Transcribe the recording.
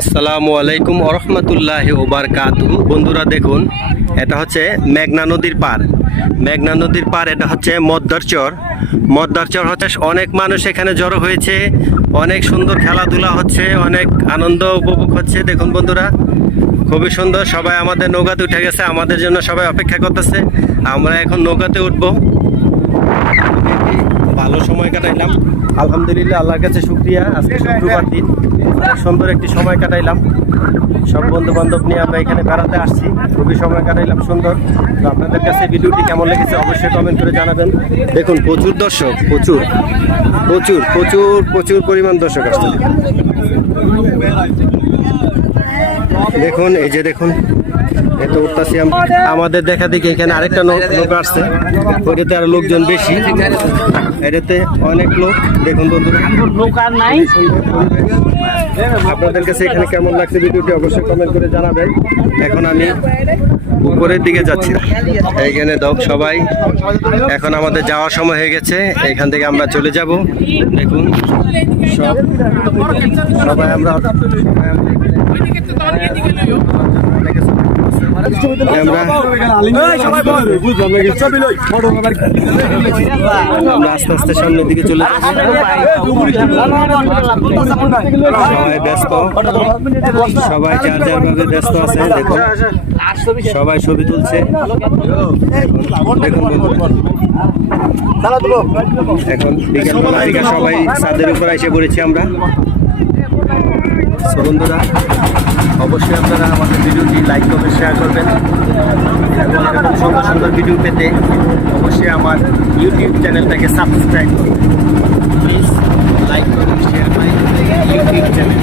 আসসালামু আলাইকুম ওরহমতুল্লাহি ওবারকাতুহু। বন্ধুরা দেখুন, এটা হচ্ছে মেঘনা নদীর পার। মেঘনা নদীর পার এটা হচ্ছে মদ্দারচর। মদ্দারচর হচ্ছে অনেক মানুষ এখানে জড়ো হয়েছে, অনেক সুন্দর খেলাধুলা হচ্ছে, অনেক আনন্দ উপভোগ হচ্ছে। দেখুন বন্ধুরা, খুবই সুন্দর। সবাই আমাদের নৌকাতে উঠে গেছে, আমাদের জন্য সবাই অপেক্ষা করতেছে। আমরা এখন নৌকাতে উঠবো। ভালো সময় কাটাইলাম, আলহামদুলিল্লাহ, আল্লাহর কাছে শুকরিয়া। আজকে শুক্রবার দিন, অনেক সুন্দর একটি সময় কাটাইলাম। সব বন্ধু বান্ধব নিয়ে আমরা এখানে বেড়াতে আসছি, খুবই সময় কাটাইলাম সুন্দর। তো আপনাদের কাছে ভিডিওটি কেমন লেগেছে অবশ্যই কমেন্ট করে জানাবেন। দেখুন, প্রচুর দর্শক, প্রচুর প্রচুর প্রচুর প্রচুর পরিমাণ দর্শক আসছে। দেখুন, এই যে দেখুন, এত উঠতেছি আমাদের দেখা দেখি এখানে আরেকটা নৌকা আসছে, ওইটাতে আরো লোকজন বেশি, এটাতে অনেক লোক। দেখুন বন্ধুরা, আপনাদের কাছে এখানে কেমন লাগছে ভিডিওটি অবশ্যই কমেন্ট করে জানাবেন। এখন আমি উপরের দিকে যাচ্ছি, এইখানে সবাই এখন আমাদের যাওয়ার সময় হয়ে গেছে, এখান থেকে আমরা চলে যাব। দেখুন সবাই আমরা আস্তে আস্তে সামনের দিকে চলে যাচ্ছি। সবাই ব্যস্ত, সবাই যার যার ভাবে ব্যস্ত আছে। দেখুন সবাই ছবি তুলছে। দেখুন এখন বিকেলবেলা সবাই ছাদের উপর এসে পড়েছি আমরা। বন্ধুরা, অবশ্যই আপনারা আমাদের ভিডিওটি লাইক কমেন্ট শেয়ার করবেন এবং এরকম সুন্দর সুন্দর ভিডিও পেতে অবশ্যই আমার ইউটিউব চ্যানেলটাকে সাবস্ক্রাইব করুন। প্লিজ লাইক করুন, শেয়ার মাই ইউটিউব চ্যানেল।